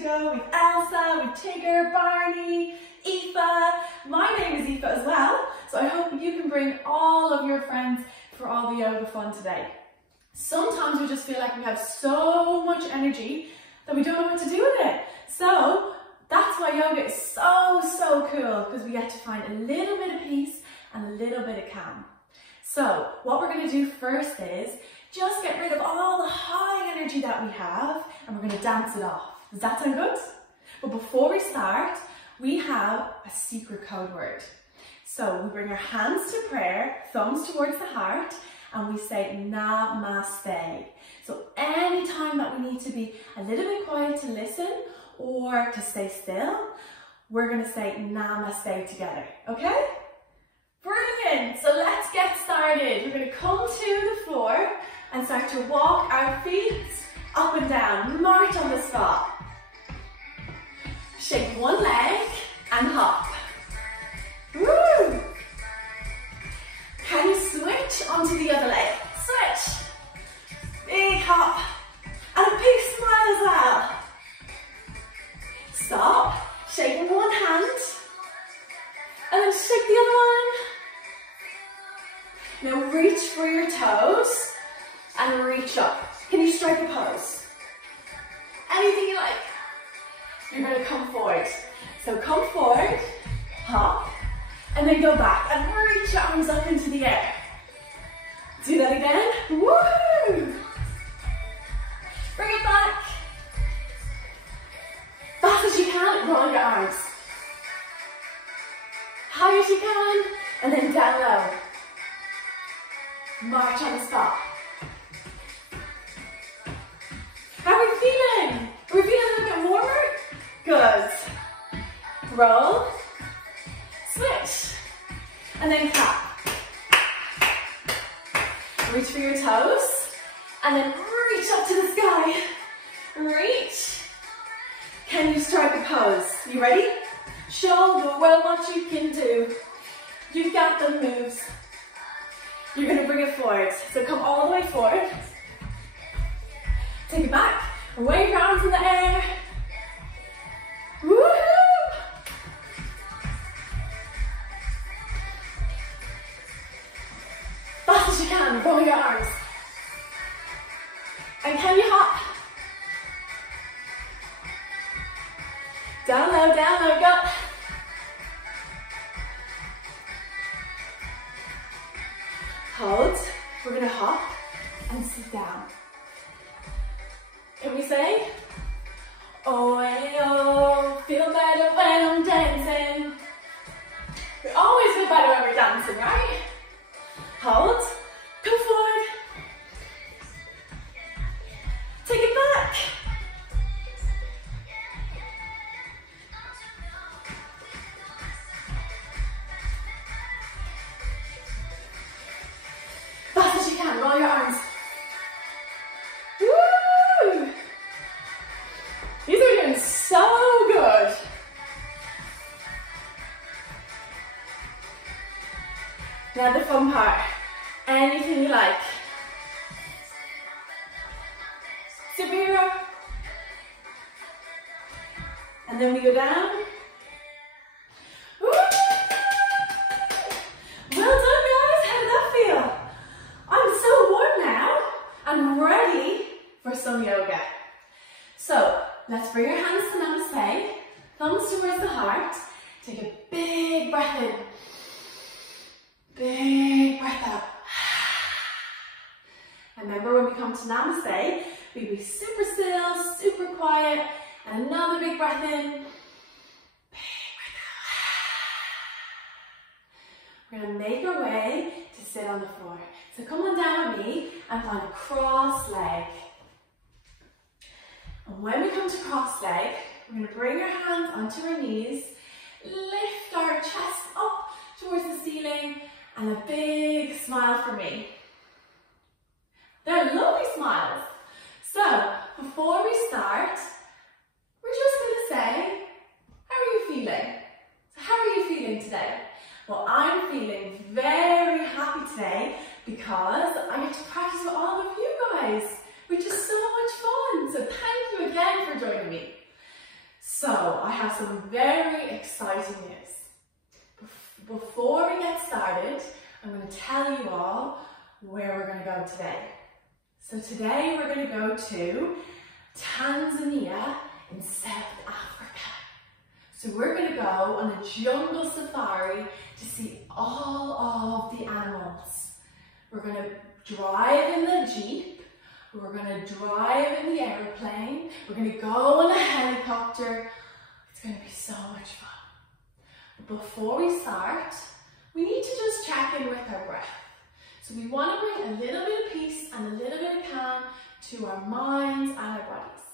to go. We've Elsa, we've Tigger, Barney, Aoife. My name is Aoife as well, so I hope you can bring all of your friends for all the yoga fun today. Sometimes we just feel like we have so much energy that we don't know what to do with it. So that's why yoga is so cool, because we get to find a little bit of peace and a little bit of calm. So what we're going to do first is just get rid of all the high energy that we have, and we're going to dance it off. Does that sound good? But before we start, we have a secret code word. So we bring our hands to prayer, thumbs towards the heart, and we say namaste. So anytime that we need to be a little bit quiet to listen or to stay still, we're going to say namaste together, okay? Brilliant! So let's get started. We're going to come to the floor and start to walk our feet up and down, march on the spot. Shake one leg and hop. Woo! Can you switch onto the other leg? Switch. Big hop. And a big smile as well. Stop. Shake with one hand. And then shake the other one. Now reach for your toes and reach up. Can you strike a pose? Anything you like. You're going to come forward. So come forward, hop, and then go back and reach your arms up into the air. Do that again. Woo! Bring it back. Fast as you can, roll your arms. High as you can, and then down low. March on the spot. How are we feeling? Are we feeling a little bit warmer? Good. Roll, switch, and then clap. Reach for your toes, and then reach up to the sky. Reach. Can you strike a pose? You ready? Show the world what you can do. You've got the moves. You're going to bring it forward. So come all the way forward. Take it back. Wave your arms in the air. Woohoo! Fast as you can, roll your arms. And can you hop? Down low, go. Hold. We're going to hop and sit down. Can we say? Oh, oh, feel better when I'm dancing. We always feel better when we're dancing, right? Hold. Come forward. Take it back. Fast as you can, roll your arms. Woo! These are doing so good. Now the fun part. Anything you like. Superhero. And then we go down. Woo! Well done, guys. How did that feel? I'm so warm now. I'm ready for some yoga. So let's bring our hands to namaste. Thumbs towards the heart. Take a big breath in. Big breath out. And remember, when we come to namaste, we be super still, super quiet, and another big breath in. Big breath out. We're going to make our way to sit on the floor. So come on down with me and find a cross leg. And when we come to cross leg, we're going to bring our hands onto our knees, lift our chest up towards the ceiling, and a big smile for me. They're lovely smiles. So before we start, we're just going to say, how are you feeling? So how are you feeling today? Well, I'm feeling very happy today because I get to practice with all of you guys, which is so much fun. So thank you again for joining me. So I have some very exciting news. Before we get started, I'm going to tell you all where we're going to go today. So today we're going to go to Tanzania in South Africa. So we're going to go on a jungle safari to see all of the animals. We're going to drive in the Jeep, we're going to drive in the airplane, we're going to go on a helicopter. It's going to be so much fun. But before we start, we need to just check in with our breath. So we want to bring a little bit of peace and a little bit of calm to our minds and our bodies.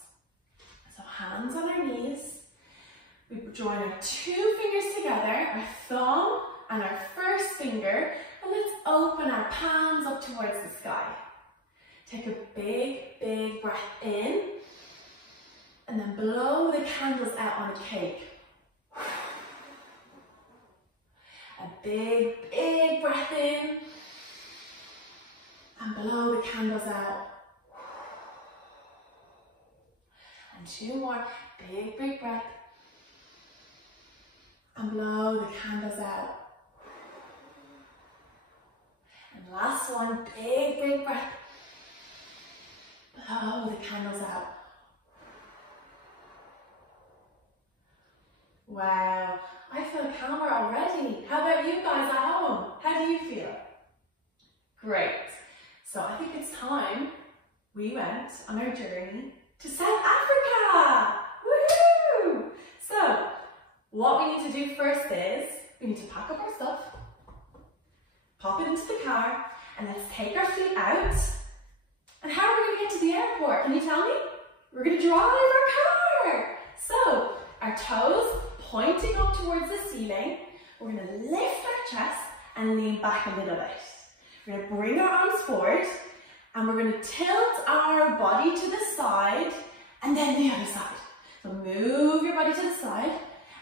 So hands on our knees. We join our two fingers together, our thumb and our first finger, and let's open our palms up towards the sky. Take a big, big breath in, and then blow the candles out on a cake. A big, big breath in, and blow the candles out. And two more, big, big breath. And blow the candles out. And last one, big, big breath. Blow the candles out. Wow, I feel calmer already. How about you guys at home? How do you feel? Great. So I think it's time we went on our journey to South Africa. Woohoo! So, what we need to do first is, we need to pack up our stuff, pop it into the car, and let's take our feet out. And how are we going to get to the airport? Can you tell me? We're going to drive our car. So, our toes pointing up towards the ceiling. We're going to lift our chest and lean back a little bit. We're going to bring our arms forward, and we're going to tilt our body to the side, and then the other side. So move your body to the side,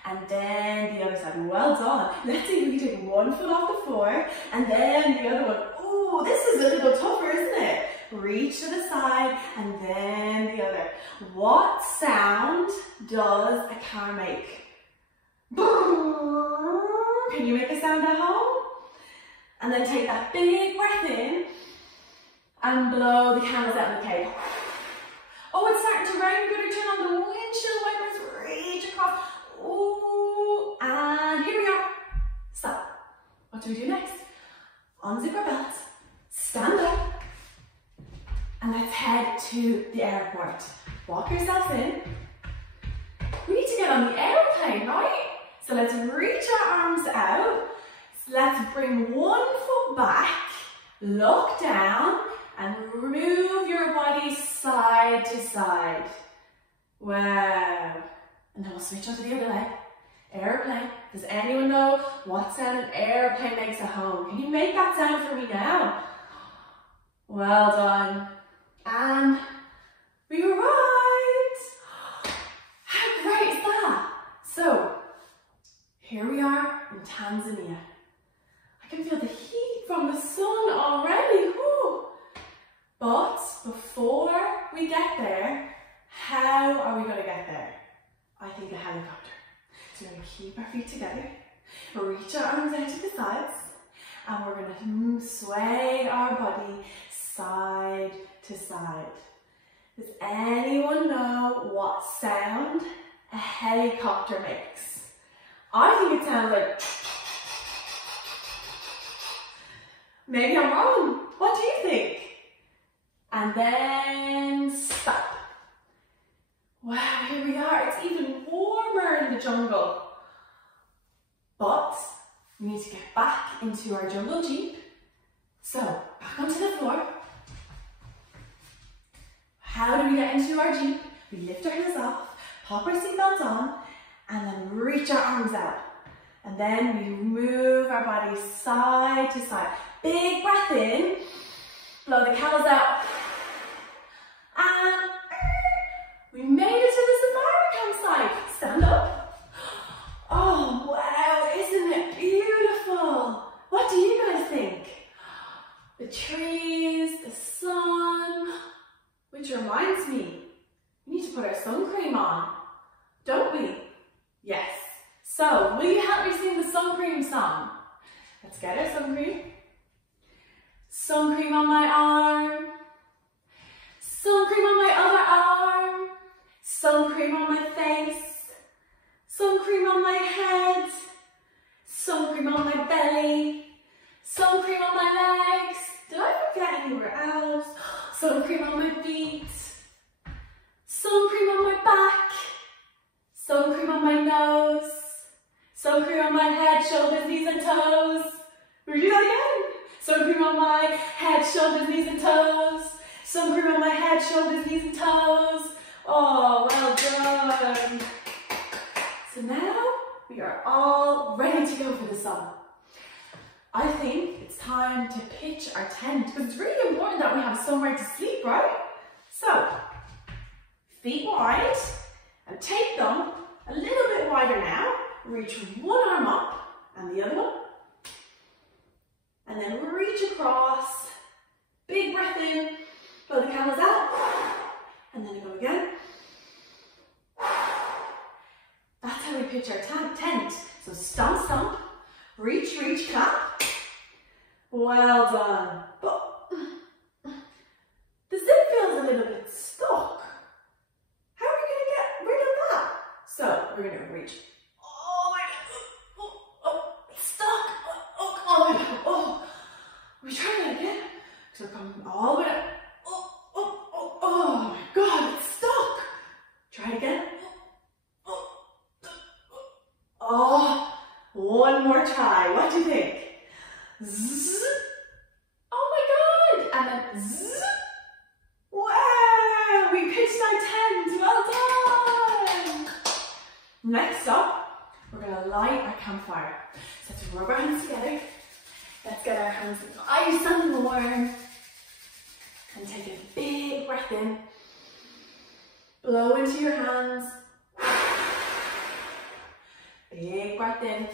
and then the other side. Well done. Let's see if we can take one foot off the floor and then the other one. Oh, this is a little tougher, isn't it? Reach to the side and then the other. What sound does a car make? Can you make a sound at home? And then take that big breath in and blow the candles out of the cake. Oh, it's starting to rain. We're going to turn on the windshield wipers. Reach across. Ooh, and here we are. Stop. What do we do next? Unzip our belts, stand up, and let's head to the airport. Walk yourself in. We need to get on the airplane, right? So let's reach our arms out. Let's bring one foot back, look down, and move your body side to side. Wow. And then we'll switch on to the other leg. Airplane. Does anyone know what sound an airplane makes at home? Can you make that sound for me now? Well done. And we arrived. How great is that? So, here we are in Tanzania. I can feel the heat from the sun already. Woo. But before we get there, how are we going to get there? I think a helicopter. So we're going to keep our feet together, reach our arms out to the sides, and we're going to sway our body side to side. Does anyone know what sound a helicopter makes? I think it sounds like... Maybe I'm wrong. What do you think? And then stop. Wow, here we are. It's even warmer in the jungle. But we need to get back into our jungle jeep. So, back onto the floor. How do we get into our jeep? We lift our hands off, pop our seatbelts on, and then reach our arms out. And then we move our body side to side. Big breath in, blow the candles out. And we made it to the safari campsite. Stand up. Oh, wow, isn't it beautiful? What do you guys think? The trees, the sun, which reminds me, we need to put our sun cream on, don't we? So, will you help me sing the sun cream song? Let's get it, sun cream. Sun cream on my arm. Sun cream on my other arm. Sun cream on my face. Sun cream on my head. Sun cream on my belly. Sun cream on my legs. Did I forget anywhere else? Sun cream on my feet. Sun cream on my back. Sun cream on my nose. Sun cream on my head, shoulders, knees and toes. We'll do that again. Sun cream on my head, shoulders, knees and toes. Sun cream on my head, shoulders, knees and toes. Oh, well done. So now we are all ready to go for the sun. I think it's time to pitch our tent because it's really important that we have somewhere to sleep, right? So, feet wide and take them a little bit wider now. Reach one arm up and the other one. And then reach across. Big breath in. Blow the candles out. And then go again. That's how we pitch our tent. So stomp, stomp. Reach, reach, clap. Well done. But the zip feels a little bit stuck. How are we going to get rid of that? So we're going to reach. Oh my God. Oh, it's stuck. Oh my God. Oh. We try that again. So we're coming all the way up. Oh my God, it's stuck. Try it again. Oh, one more try. What do you think? Zzz. Oh my God. And then zzz. Wow, we pitched our tent. Well done. Next up, we're going to light our campfire. So let's rub our hands together. Let's get our hands nice and warm. And take a big breath in. Blow into your hands. Big breath in.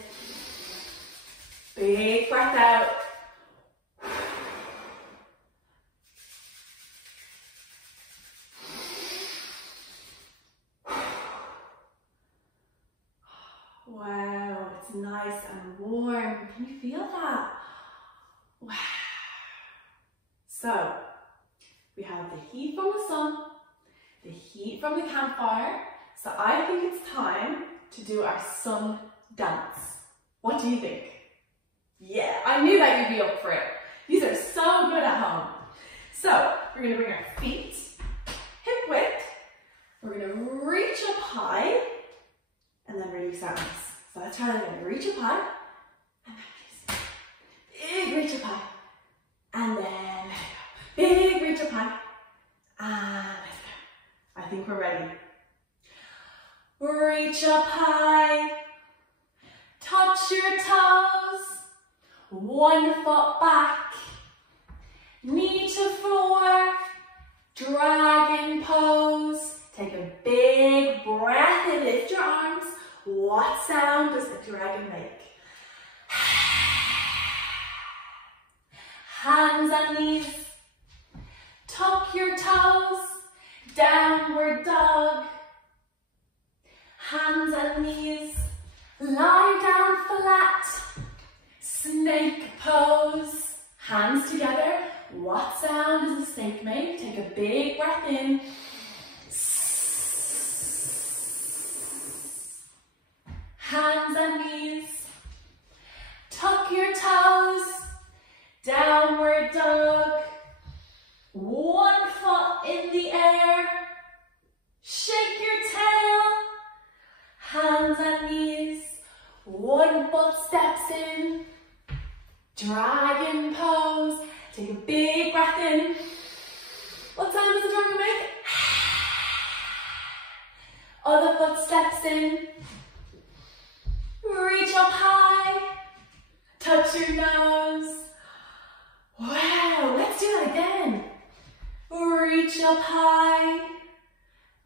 Big breath out. Wow, it's nice and warm. Can you feel that? Wow. So, we have the heat from the sun, the heat from the campfire. So I think it's time to do our sun dance. What do you think? Yeah, I knew that you'd be up for it. These are so good at home. So we're going to bring our feet hip width. We're going to reach up high and then release our arms. So let's try that again. Reach up high and then release. Big reach up high and then let it go. Big reach up high and let it go. I think we're ready. Reach up high, touch your toes, one foot back, knee to floor, dragon pose. Take a big breath and lift your arms. What sound does the dragon make? Hands and knees, tuck your toes, downward dog. Hands and knees, lie down flat, snake pose. Hands together. What sound does the snake make? Take a big breath in. Hands and knees, tuck your toes, downward dog. One foot in the air, shake your tail. Hands and knees, one foot steps in, dragon pose. Take a big breath in. What sound does the dragon make? Other foot steps in. Reach up high, touch your nose. Wow, let's do that again. Reach up high,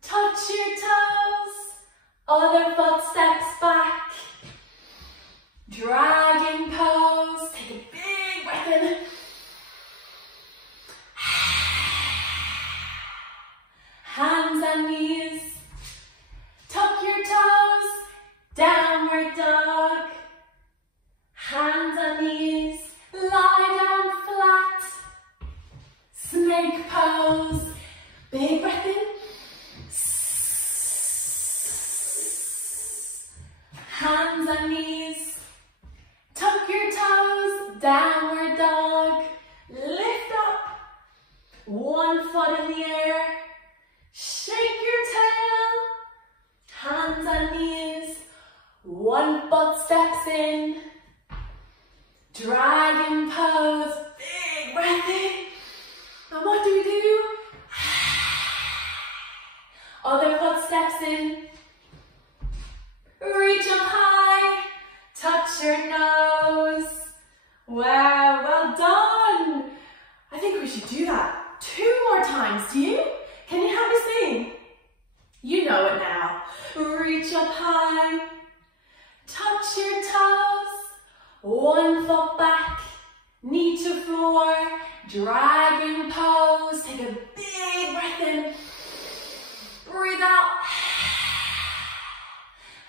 touch your toes. Other foot steps back. Dragon pose. Take a big breath in. Hands and knees. Tuck your toes. Downward dog. downward dog, lift up, one foot in the air, shake your tail, hands and knees, one foot steps in, dragon pose, big breath in, and what do? Other foot steps in, reach up high, touch your nose. Wow, well done. I think we should do that 2 more times. Do you? Can you help me sing? You know it now. Reach up high, touch your toes, one foot back, knee to floor, dragon pose. Take a big breath in, breathe out,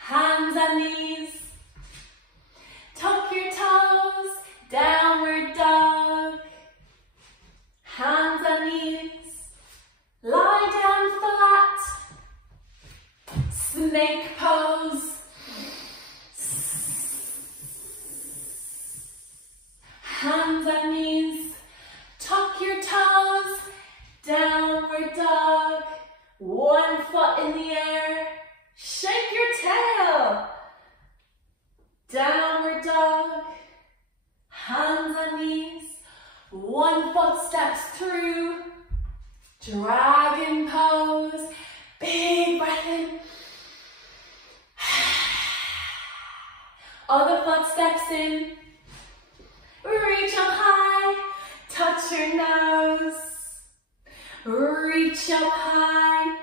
hands and knees, tuck your toes, downward dog, hands and knees, lie down flat, snake pose, hands and knees, tuck your toes, downward dog, one foot in the air, shake your tail, downward dog, hands and knees, one foot steps through, dragon pose, big breath in, other foot steps in, reach up high, touch your nose, reach up high,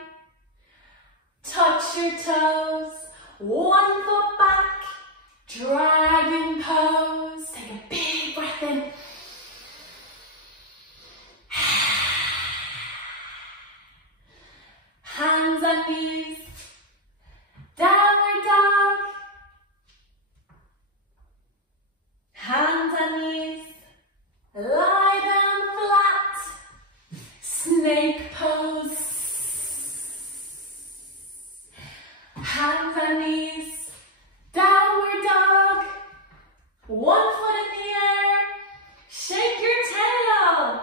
touch your toes, one foot back, dragon pose, take a big breath in, hands and knees, downward dog, hands and knees, lie down flat, snake pose, hands and knees, downward dog, one foot in the air, shake your tail,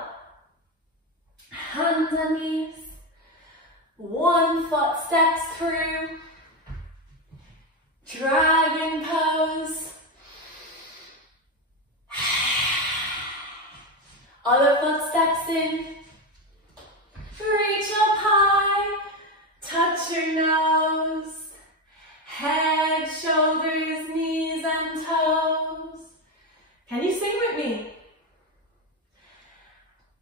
hands and knees, one foot steps through, dragon pose, other foot steps in, reach up high, touch your nose, head, shoulders, knees and toes. Can you sing with me?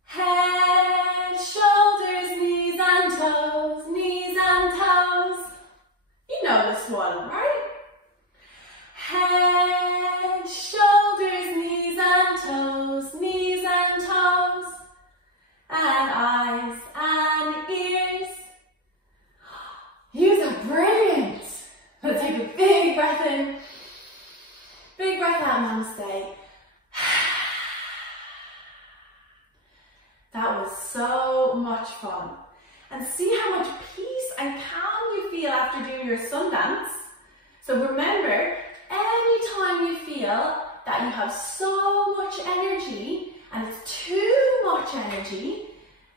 Head, shoulders, knees and toes, knees and toes. You know this one, right? Head, shoulders, knees and toes, knees and toes, and eyes and ears. You are brilliant. Let's take a big breath in, big breath out, namaste. That was so much fun. And see how much peace and calm you feel after doing your sun dance. So remember, anytime you feel that you have so much energy and it's too much energy,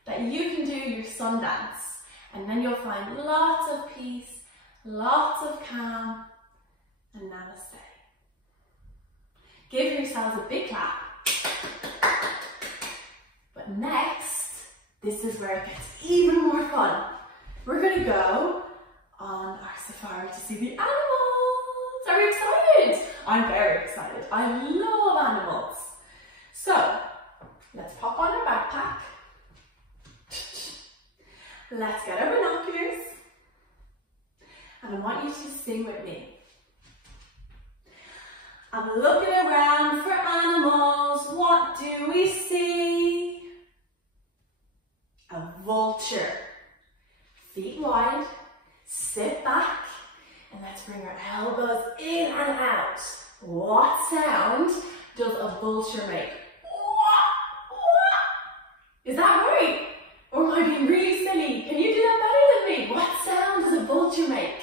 that you can do your sun dance. And then you'll find lots of peace, lots of calm, and namaste. Give yourselves a big clap. But next, this is where it gets even more fun. We're going to go on our safari to see the animals. Are you excited? I'm very excited. I love animals. So, let's pop on our backpack. Let's get our binoculars. And I want you to sing with me. I'm looking around for animals. What do we see? A vulture. Feet wide, sit back, and let's bring our elbows in and out. What sound does a vulture make? Is that right? Or am I being really silly? Can you do that better than me? What sound does a vulture make?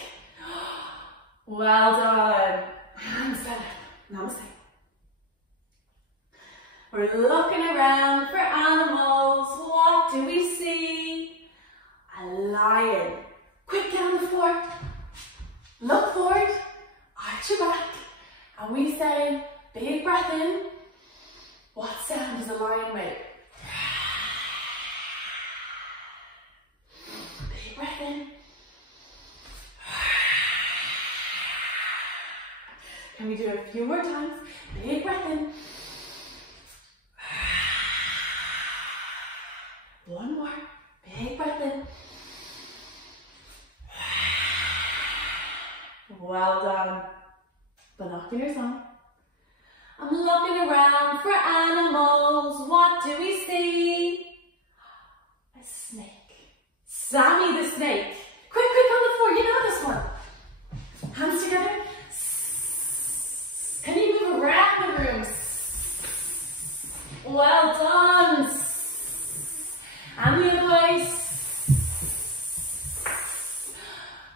Well done. Hands down. Namaste. We're looking around for animals. What do we see? A lion. Quick, get on the floor. Look forward, arch your back, and we say, big breath in. What sound does a lion make? Big breath in. Can we do it a few more times? Big breath in. One more. Big breath in. Well done. Binoculars on. I'm looking around for animals. What do we see? A snake. Sammy the snake. Quick, quick on the floor. You know this one. Hands together. Can you move around the room? Well done. And the other way.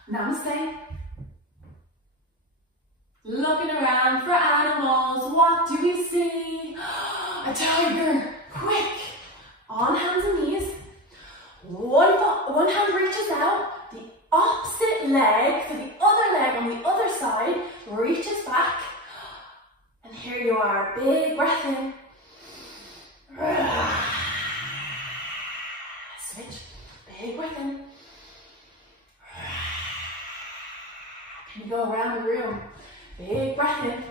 Namaste. Looking around for animals. What do we see? A tiger. Quick. On hands and knees. One hand reaches out. The opposite leg, so the other leg on the other side, reaches back. And here you are. Big breath in. Switch. Big breath in. Can you go around the room? Big breath in.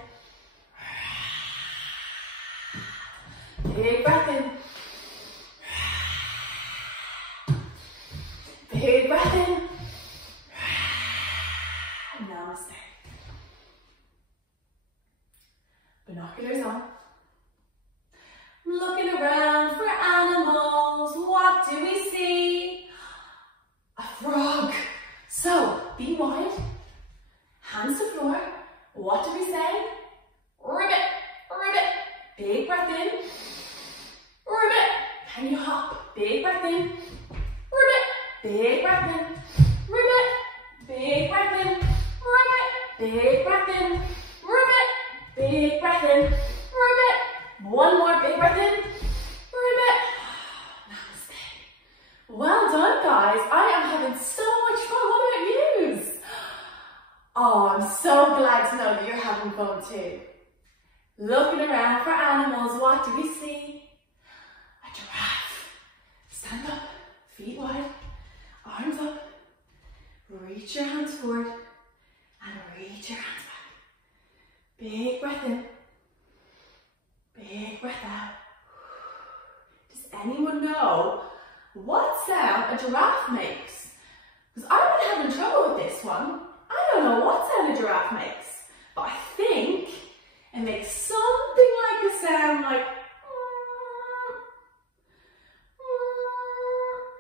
Big breath in. Big breath in. Namaste. Binoculars on. Looking around for animals. What do we see? A frog. So, be wide. Hands to floor. What do we say? Ribbit, ribbit. Big breath in. Ribbit. Can you hop? Big breath in. Ribbit. Big breath in. Ribbit. Big breath in. Ribbit. Big breath in. Ribbit. Big breath in. Ribbit. One more big breath in. Ribbit. Namaste. Well done, guys. I am having so much fun. What about you? Oh, I'm so glad to know that you're having fun too. Looking around for animals, what do we see? A giraffe. Stand up, feet wide, arms up. Reach your hands forward and reach your hands back. Big breath in. Big breath out. Does anyone know what sound a giraffe makes? Because I've been having trouble with this one. I don't know what sound a giraffe makes, but I think it makes something like a sound like,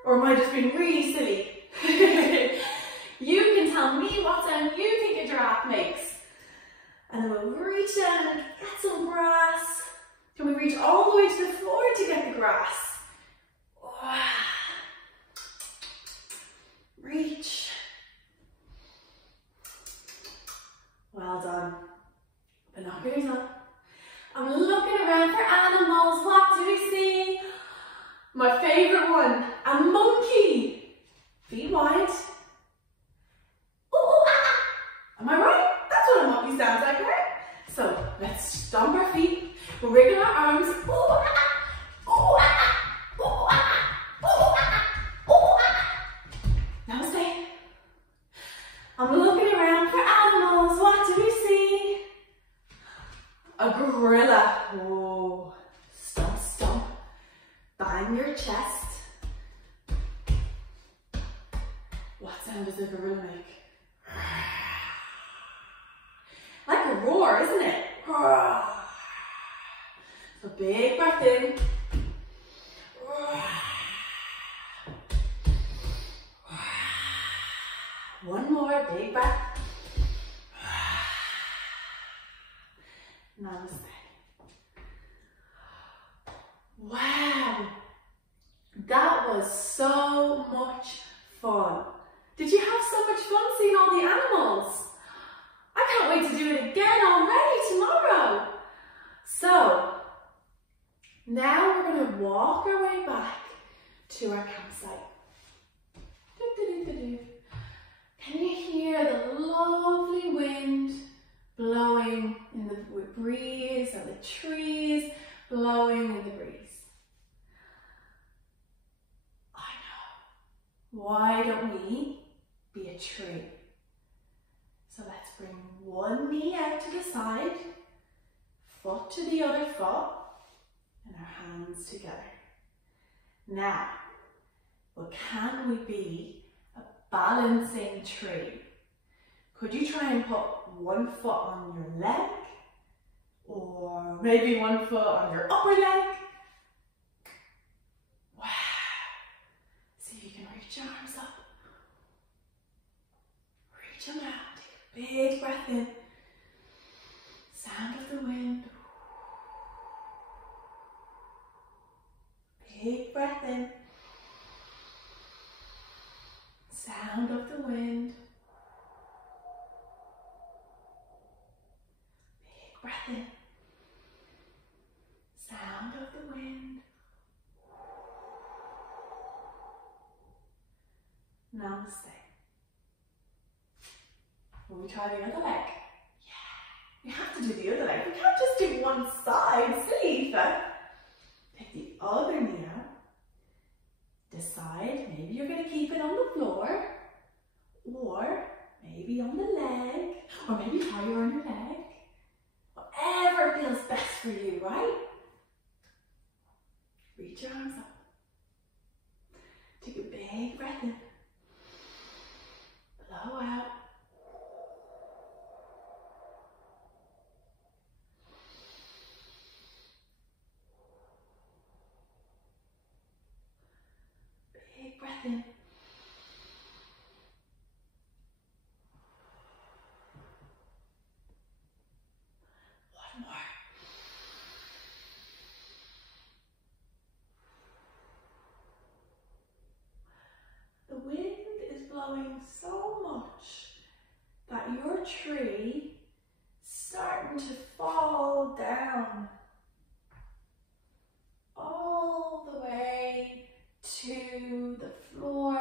or am I just being really silly? You can tell me what sound you think a giraffe makes. And then we'll reach down and get some grass. Can we reach all the way to the floor to get the grass? Reach. Well done. Binoculars on. I'm looking around for animals. What do we see? My favourite one, a monkey. Feet wide. Ooh, ooh, ah. Am I right? That's what a monkey sounds like, right? So let's stomp our feet, wriggle our arms. Ooh, ah. Ooh, ah. Ooh, ah. Ooh, ah. Ooh, ah. Namaste. I'm looking around for animals. What do we see? A gorilla. Whoa. Stomp, stomp. Bang your chest. What sound does a gorilla make? Like a roar, isn't it? So big breath in. One more big breath. Namaste. Wow, that was so much fun. Did you have so much fun seeing all the animals? I can't wait to do it again already tomorrow. So, walk our way back to our campsite. Can you hear the lovely wind blowing in the breeze, and the trees blowing in the breeze? I know. Why don't we be a tree? So let's bring one knee out to the side, foot to the other foot, and our hands together. Now, well, can we be a balancing tree? Could you try and put one foot on your leg, or maybe one foot on your upper leg? Wow! See if you can reach your arms up. Reach them out. Take a big breath in. Sound of the wind. Big breath in. Sound of the wind. Big breath in. Sound of the wind. Namaste. Will we try the other leg? Yeah, we have to do the other leg. We can't just do one side. Silly, Aoife. Take the other knee out. Decide, maybe you're going to keep it on the floor, or maybe on the leg, or maybe higher on your leg. Whatever feels best for you, right? Reach your arms up. Take a big breath in. Blow out. Big breath in. One more. The wind is blowing so much that your tree is starting to fall down all the way to the floor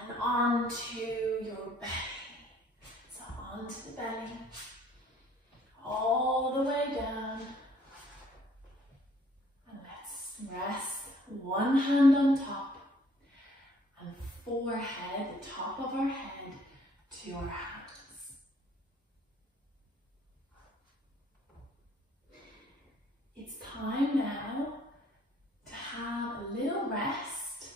and onto your belly. So onto the belly, all the way down. And let's rest one hand on top and forehead, the top of our head, to our hands. It's time now to have a little rest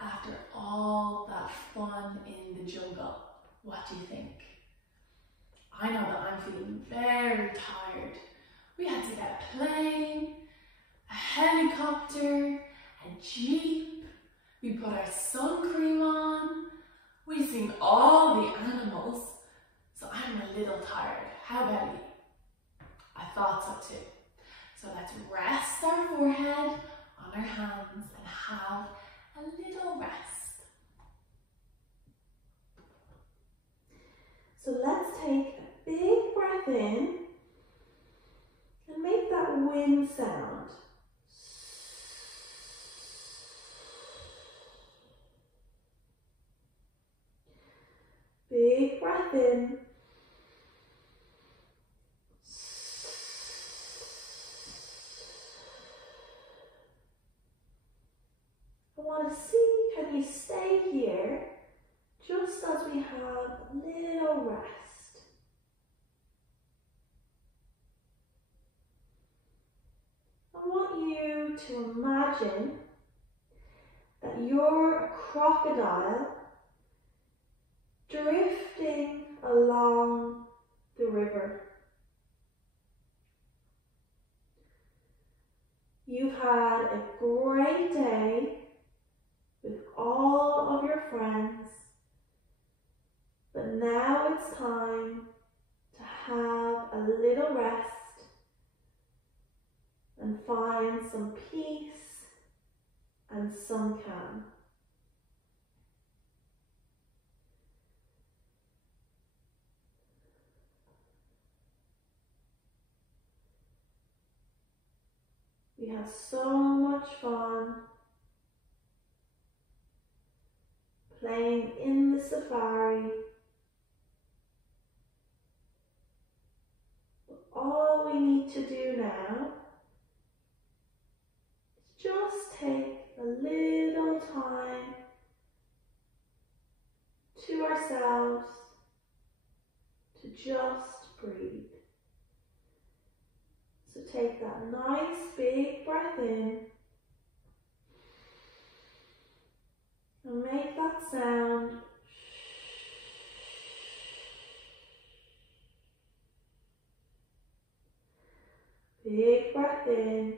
after all that fun in the jungle. What do you think? I know that I'm feeling very tired. We had to get a plane, a helicopter, a jeep. We put our sun cream on. We've seen all the animals. So I'm a little tired. How about you? I thought so too. So let's rest our forehead on our hands and have a little rest. So let's take a big breath in and make that wind sound. Big breath in. I want to see, can you stay here just as we have a little rest? I want you to imagine that you're a crocodile drifting along the river. You've had a great day with all of your friends, but now it's time to have a little rest and find some peace and some calm. We had so much fun playing in the safari. All we need to do now is just take a little time to ourselves to just breathe. So take that nice big breath in and make that sound. Big breath in.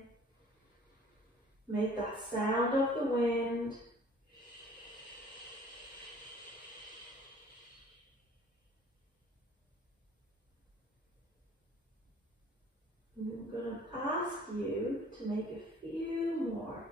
Make that sound of the wind. I'm going to ask you to make a few more.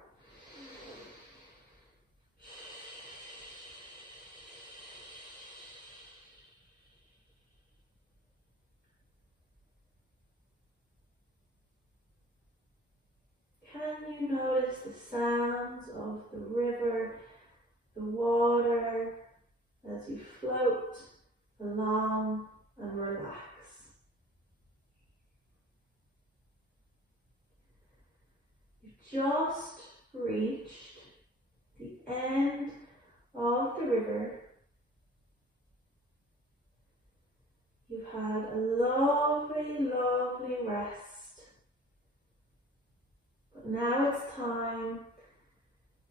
Can you notice the sounds of the river, the water, as you float along and relax? You've just reached the end of the river. You've had a lovely, lovely rest. But now it's time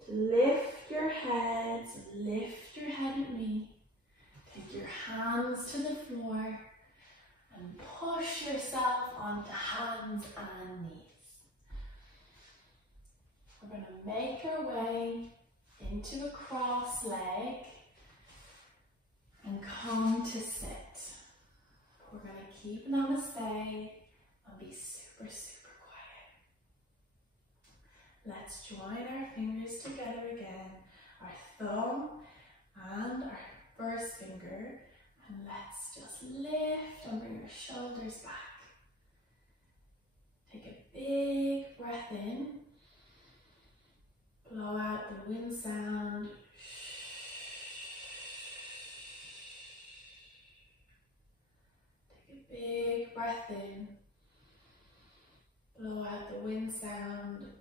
to lift your heads, lift your head with me. Take your hands to the floor and push yourself onto hands and knees. We're going to make our way into a cross leg and come to sit. We're going to keep namaste and be super, super quiet. Let's join our fingers together again, our thumb and our first finger, and let's just lift and bring our shoulders back. Take a big breath in, blow out the wind sound. Take a big breath in, blow out the wind sound.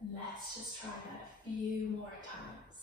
And let's just try that a few more times.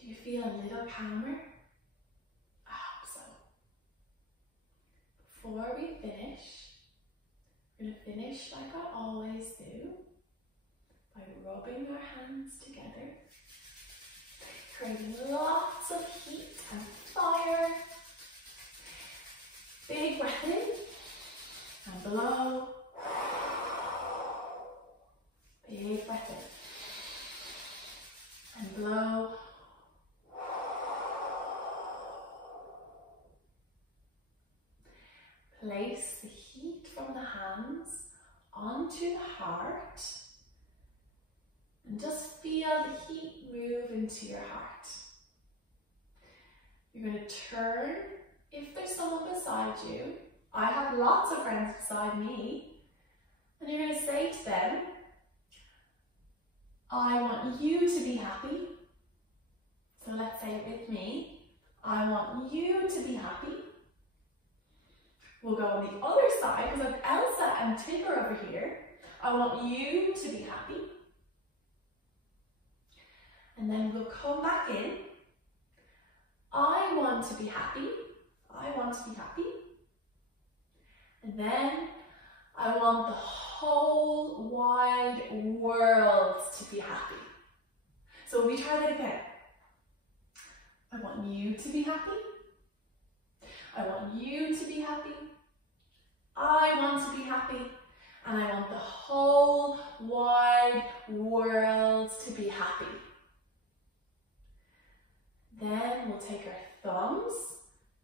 Do you feel a little calmer? I hope so. Before we finish, we're going to finish like I always do by rubbing our hands together, creating lots of heat and fire. Big breath in and blow. Big breath in and blow. Place the heat from the hands onto the heart and just feel the heat move into your heart. You're going to turn if there's someone beside you. I have lots of friends beside me, and you're going to say to them, I want you to be happy. So let's say it with me. I want you to be happy. We'll go on the other side, because I've Elsa and Tigger over here. I want you to be happy. And then we'll come back in. I want to be happy. I want to be happy. And then I want the whole wide world to be happy. So we try that again. I want you to be happy. I want you to be happy. I want to be happy. And I want the whole wide world to be happy. Then we'll take our thumbs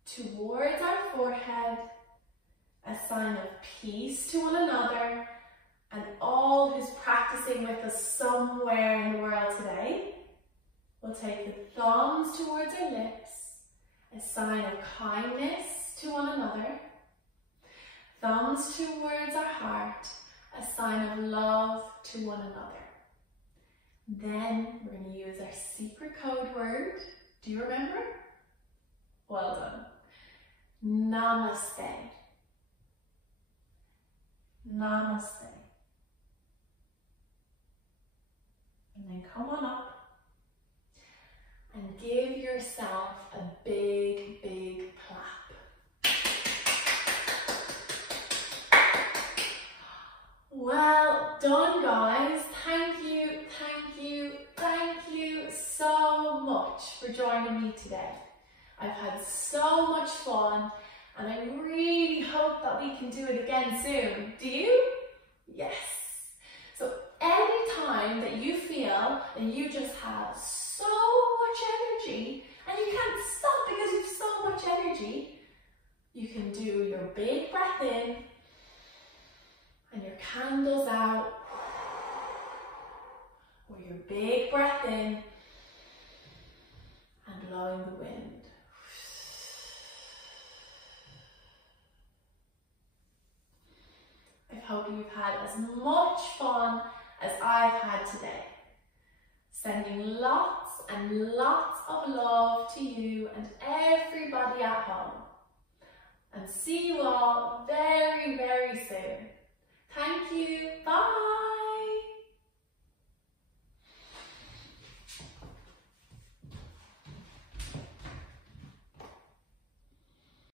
towards our forehead, a sign of peace to one another and all who's practicing with us somewhere in the world today. We'll take the thumbs towards our lips, a sign of kindness to one another. Thumbs towards our heart, a sign of love to one another. Then we're going to use our secret code word. Do you remember? Well done. Namaste. Namaste. And then come on up and give yourself a big, big clap. Well done, guys. Thank you so much for joining me today. I've had so much fun and I really hope that we can do it again soon. Do you? Yes. So anytime that you feel that you just have so much energy and you can't stop because you have so much energy, you can do your big breath in and your candles out, or your big breath in and blowing the wind. I hope you've had as much fun as I've had today. Sending lots and lots of love to you and everybody at home. And see you all very, very soon. Thank you. Bye.